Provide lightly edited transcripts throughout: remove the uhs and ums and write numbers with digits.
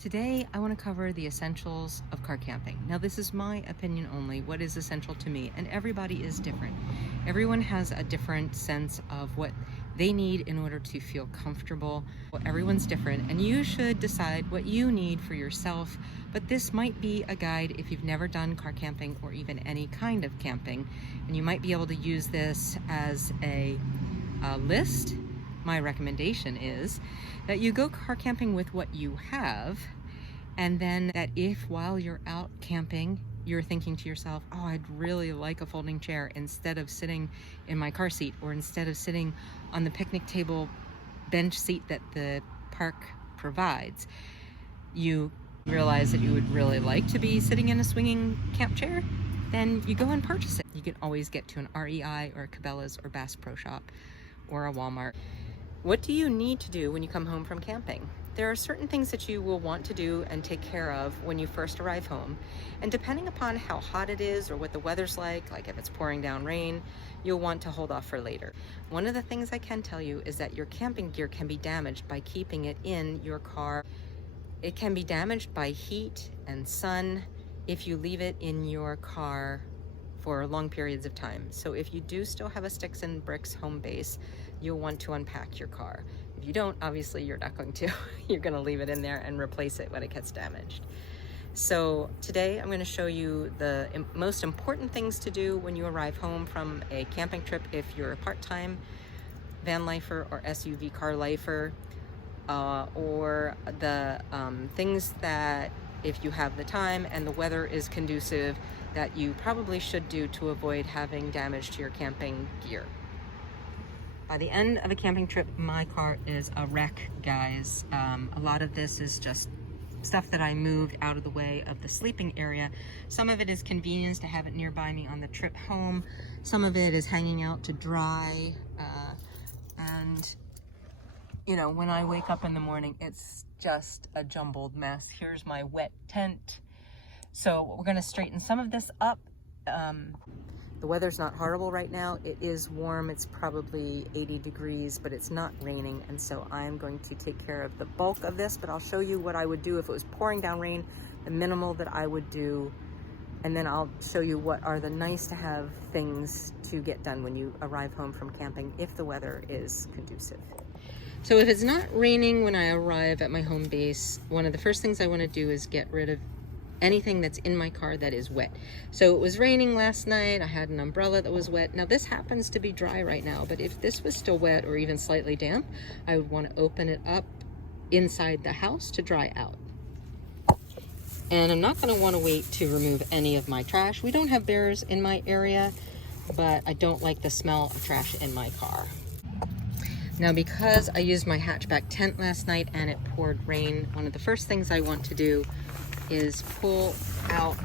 Today, I want to cover the essentials of car camping. Now, this is my opinion only, what is essential to me, and everybody is different. Everyone has a different sense of what they need in order to feel comfortable. Well, everyone's different, and you should decide what you need for yourself, but this might be a guide if you've never done car camping or even any kind of camping, and you might be able to use this as a list. My recommendation is that you go car camping with what you have, and then that if while you're out camping you're thinking to yourself, oh, I'd really like a folding chair instead of sitting in my car seat, or instead of sitting on the picnic table bench seat that the park provides, you realize that you would really like to be sitting in a swinging camp chair, then you go and purchase it. You can always get to an REI or a Cabela's or Bass Pro Shop or a Walmart. What do you need to do when you come home from camping? There are certain things that you will want to do and take care of when you first arrive home. And depending upon how hot it is or what the weather's like if it's pouring down rain, you'll want to hold off for later. One of the things I can tell you is that your camping gear can be damaged by keeping it in your car. It can be damaged by heat and sun if you leave it in your car for long periods of time. So if you do still have a sticks and bricks home base, you'll want to unpack your car. If you don't, obviously you're not going to. You're going to leave it in there and replace it when it gets damaged. So today I'm going to show you the most important things to do when you arrive home from a camping trip if you're a part-time van lifer or SUV car lifer, or the things that if you have the time and the weather is conducive that you probably should do to avoid having damage to your camping gear. By the end of a camping trip, my car is a wreck, guys. A lot of this is just stuff that I moved out of the way of the sleeping area. Some of it is convenience to have it nearby me on the trip home. Some of it is hanging out to dry. And you know, when I wake up in the morning, it's just a jumbled mess. Here's my wet tent. So we're gonna straighten some of this up. The weather's not horrible right now. It is warm. It's probably 80 degrees, but it's not raining. And so I'm going to take care of the bulk of this, but I'll show you what I would do if it was pouring down rain, the minimal that I would do. And then I'll show you what are the nice to have things to get done when you arrive home from camping if the weather is conducive. So if it's not raining when I arrive at my home base, one of the first things I want to do is get rid of anything that's in my car that is wet. So it was raining last night. I had an umbrella that was wet. Now this happens to be dry right now, but if this was still wet or even slightly damp, I would want to open it up inside the house to dry out. And I'm not going to want to wait to remove any of my trash. We don't have bears in my area, but I don't like the smell of trash in my car. Now, because I used my hatchback tent last night and it poured rain, one of the first things I want to do is pull out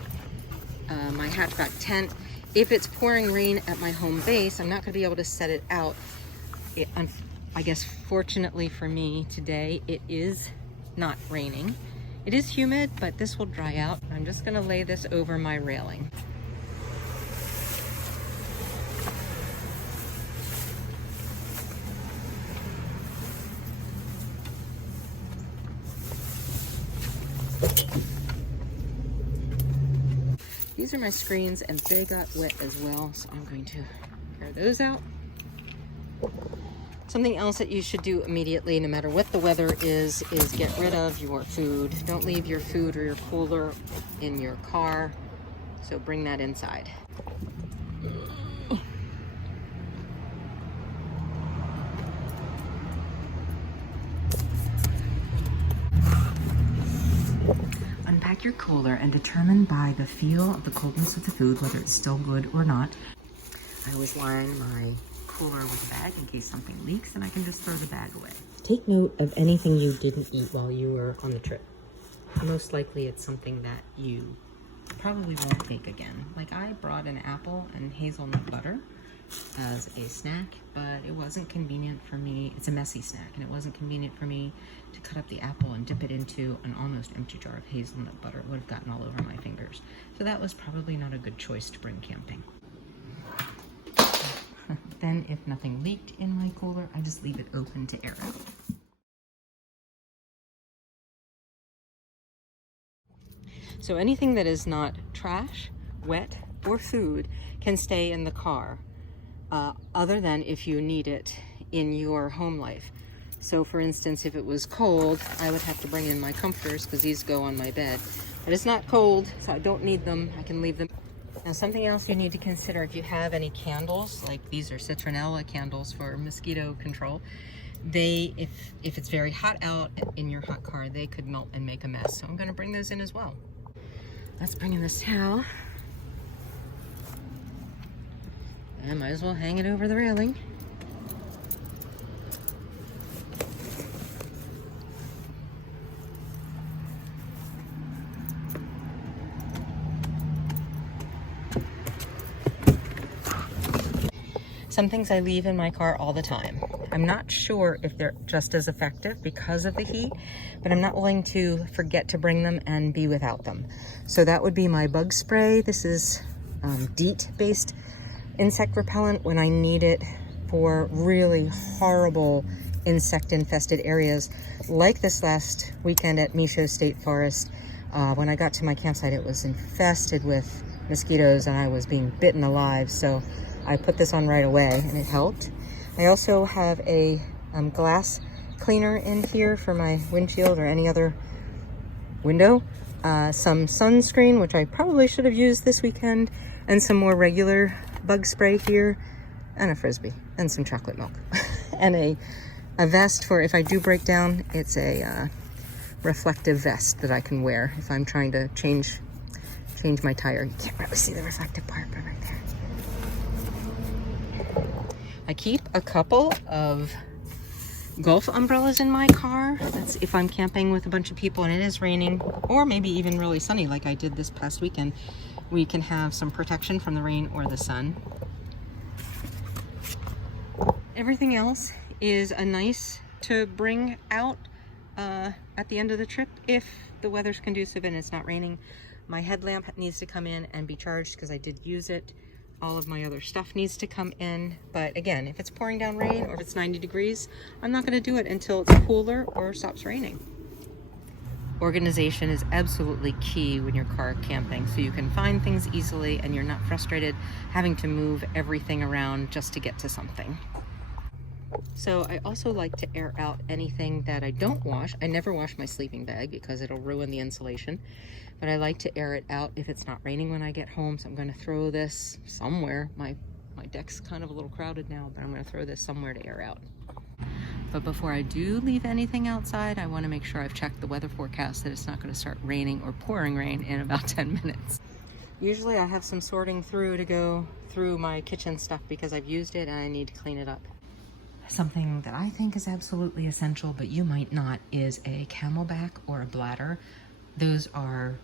my hatchback tent. If it's pouring rain at my home base, I'm not going to be able to set it out. I guess fortunately for me today, it is not raining. It is humid, but this will dry out. I'm just going to lay this over my railing. These are my screens and they got wet as well, so I'm going to tear those out. Something else that you should do immediately, no matter what the weather is get rid of your food. Don't leave your food or your cooler in your car, so bring that inside. Unpack your cooler and determine by the feel of the coldness of the food whether it's still good or not. I always line my cooler with a bag in case something leaks and I can just throw the bag away. Take note of anything you didn't eat while you were on the trip. Most likely it's something that you probably won't take again. Like I brought an apple and hazelnut butter as a snack, but it wasn't convenient for me. It's a messy snack, and it wasn't convenient for me to cut up the apple and dip it into an almost empty jar of hazelnut butter. It would have gotten all over my fingers. So that was probably not a good choice to bring camping. Then if nothing leaked in my cooler, I just leave it open to air out. So anything that is not trash, wet, or food can stay in the car, other than if you need it in your home life. So for instance, if it was cold, I would have to bring in my comforters because these go on my bed. But it's not cold, so I don't need them. I can leave them. Now, something else you need to consider, if you have any candles, like these are citronella candles for mosquito control, if it's very hot out in your hot car, they could melt and make a mess. So I'm going to bring those in as well. Let's bring in this towel. I might as well hang it over the railing. Some things I leave in my car all the time. I'm not sure if they're just as effective because of the heat, but I'm not willing to forget to bring them and be without them. So that would be my bug spray. This is DEET-based insect repellent when I need it for really horrible insect-infested areas, like this last weekend at Michaux State Forest. When I got to my campsite, it was infested with mosquitoes and I was being bitten alive. So I put this on right away and it helped. I also have a glass cleaner in here for my windshield or any other window. Some sunscreen, which I probably should have used this weekend, and some more regular bug spray here, and a Frisbee, and some chocolate milk. And a vest for if I do break down. It's a reflective vest that I can wear if I'm trying to change my tire. You can't really see the reflective part, but right there. I keep a couple of golf umbrellas in my car. That's if I'm camping with a bunch of people and it is raining, or maybe even really sunny like I did this past weekend. We can have some protection from the rain or the sun. Everything else is a nice to bring out at the end of the trip if the weather's conducive and it's not raining. My headlamp needs to come in and be charged because I did use it. All of my other stuff needs to come in. But again, if it's pouring down rain or if it's 90 degrees, I'm not going to do it until it's cooler or stops raining. Organization is absolutely key when you're car camping, so you can find things easily and you're not frustrated having to move everything around just to get to something. So I also like to air out anything that I don't wash. I never wash my sleeping bag because it'll ruin the insulation. But I like to air it out if it's not raining when I get home. So I'm going to throw this somewhere. My deck's kind of a little crowded now, but I'm going to throw this somewhere to air out. But before I do leave anything outside, I want to make sure I've checked the weather forecast that it's not going to start raining or pouring rain in about 10 minutes. Usually I have some sorting through to go through my kitchen stuff because I've used it and I need to clean it up. Something that I think is absolutely essential, but you might not, is a Camelback or a bladder. Those are,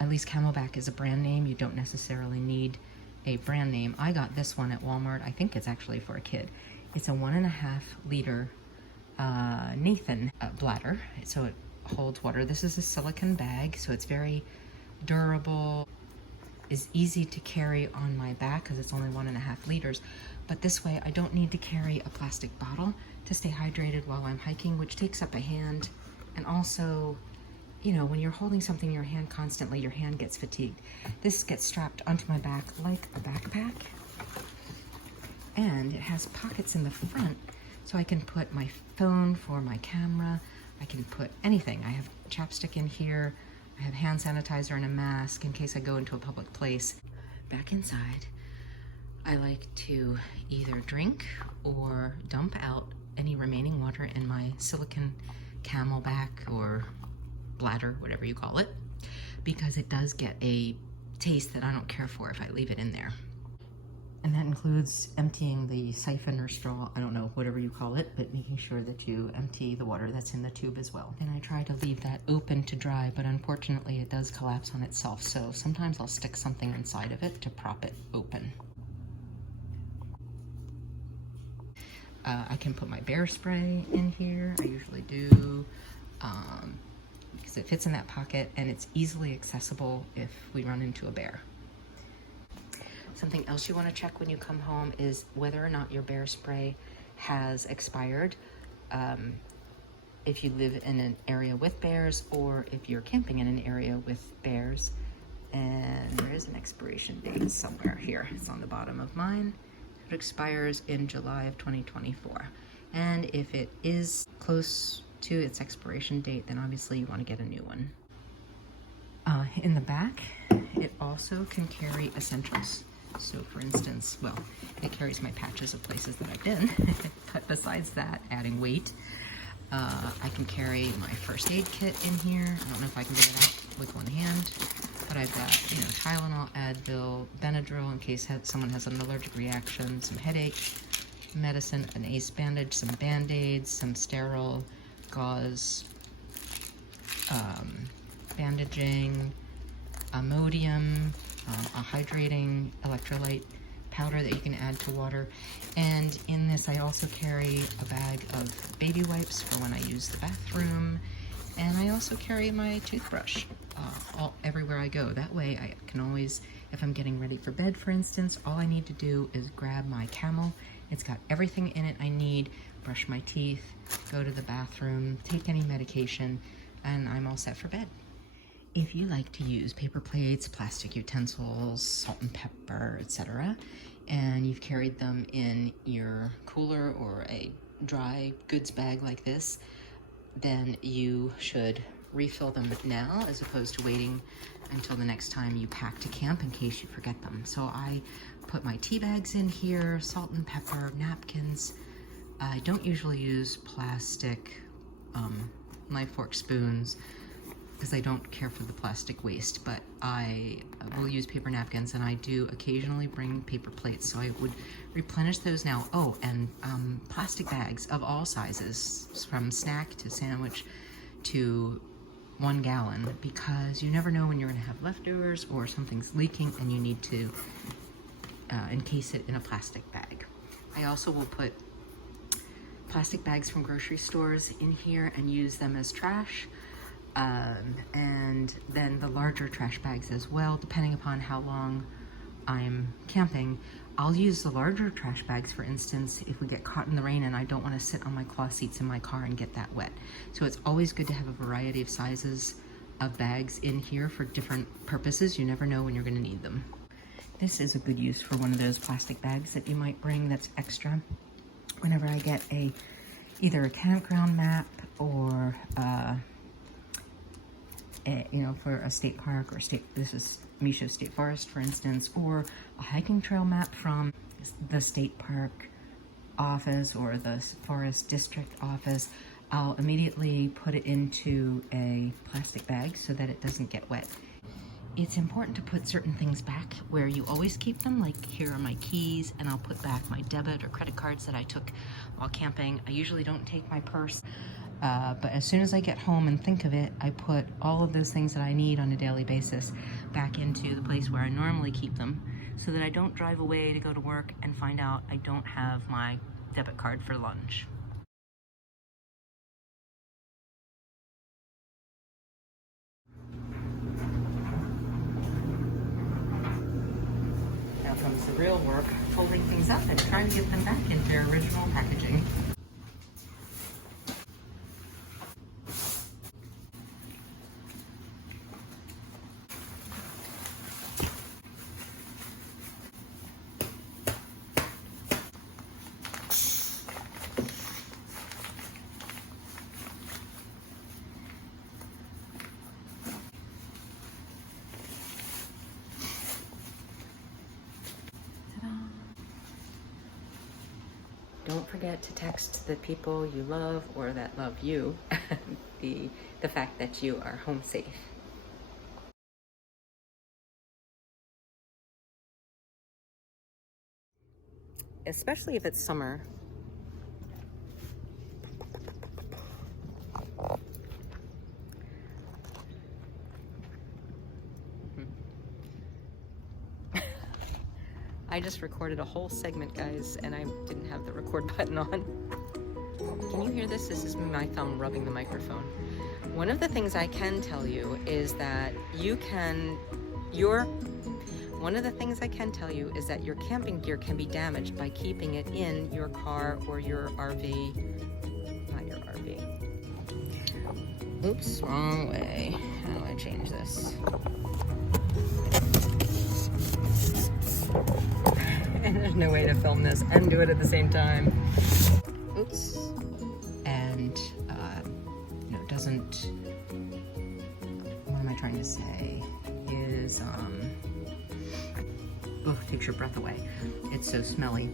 at least Camelback is a brand name. You don't necessarily need a brand name. I got this one at Walmart. I think it's actually for a kid. It's a 1.5 liter Nathan bladder, so it holds water. This is a silicone bag, so it's very durable, is easy to carry on my back because it's only 1.5 liters. But this way I don't need to carry a plastic bottle to stay hydrated while I'm hiking, which takes up a hand. And also, you know, when you're holding something in your hand constantly, your hand gets fatigued. This gets strapped onto my back like a backpack. And it has pockets in the front, so I can put my phone for my camera. I can put anything. I have chapstick in here. I have hand sanitizer and a mask in case I go into a public place. Back inside, I like to either drink or dump out any remaining water in my silicone Camelback or bladder, whatever you call it, because it does get a taste that I don't care for if I leave it in there. And that includes emptying the siphon or straw, I don't know, whatever you call it, but making sure that you empty the water that's in the tube as well. And I try to leave that open to dry, but unfortunately it does collapse on itself, so sometimes I'll stick something inside of it to prop it open. I can put my bear spray in here. I usually do, because it fits in that pocket and it's easily accessible if we run into a bear. Something else you want to check when you come home is whether or not your bear spray has expired. if you live in an area with bears or if you're camping in an area with bears. And there is an expiration date somewhere here. It's on the bottom of mine. It expires in July of 2024. And if it is close to its expiration date, then obviously you want to get a new one. In the back, it also can carry essentials. So for instance, well, it carries my patches of places that I've been, but besides that, adding weight, I can carry my first aid kit in here. I don't know if I can get it out with one hand, but I've got, you know, Tylenol, Advil, Benadryl in case someone has an allergic reaction, some headache medicine, an ace bandage, some band-aids, some sterile gauze, bandaging, Imodium, a hydrating electrolyte powder that you can add to water. And in this I also carry a bag of baby wipes for when I use the bathroom, and I also carry my toothbrush everywhere I go. That way I can always, if I'm getting ready for bed for instance, all I need to do is grab my Camel. It's got everything in it I need, brush my teeth, go to the bathroom, take any medication, and I'm all set for bed. If you like to use paper plates, plastic utensils, salt and pepper, etc., and you've carried them in your cooler or a dry goods bag like this, then you should refill them now as opposed to waiting until the next time you pack to camp in case you forget them. So I put my tea bags in here, salt and pepper, napkins. I don't usually use plastic knife, fork, spoons, because I don't care for the plastic waste, but I will use paper napkins, and I do occasionally bring paper plates, so I would replenish those now. Oh, and plastic bags of all sizes, from snack to sandwich to 1 gallon, because you never know when you're going to have leftovers or something's leaking and you need to encase it in a plastic bag. I also will put plastic bags from grocery stores in here and use them as trash. And then the larger trash bags as well, depending upon how long I'm camping. I'll use the larger trash bags, for instance, if we get caught in the rain and I don't want to sit on my cloth seats in my car and get that wet. So it's always good to have a variety of sizes of bags in here for different purposes. You never know when you're going to need them. This is a good use for one of those plastic bags that you might bring that's extra. Whenever I get either a campground map or you know, for a state park or this is Michaux State Forest, for instance, or a hiking trail map from the state park office or the forest district office, I'll immediately put it into a plastic bag so that it doesn't get wet. It's important to put certain things back where you always keep them, like here are my keys, and I'll put back my debit or credit cards that I took while camping. I usually don't take my purse. But as soon as I get home and think of it, I put all of those things that I need on a daily basis back into the place where I normally keep them, so that I don't drive away to go to work and find out I don't have my debit card for lunch. Now comes the real work, folding things up and trying to get them back into their original packaging. Don't forget to text the people you love or that love you the fact that you are home safe. Especially if it's summer. I just recorded a whole segment, guys, and I didn't have the record button on. Can you hear this? This is my thumb rubbing the microphone. One of the things I can tell you is that your camping gear can be damaged by keeping it in your car or your RV, not your RV, Oops, wrong way. How do I change this? And there's no way to film this and do it at the same time. Oops. And, you know, it doesn't, what am I trying to say? Is, oh, takes your breath away. It's so smelly.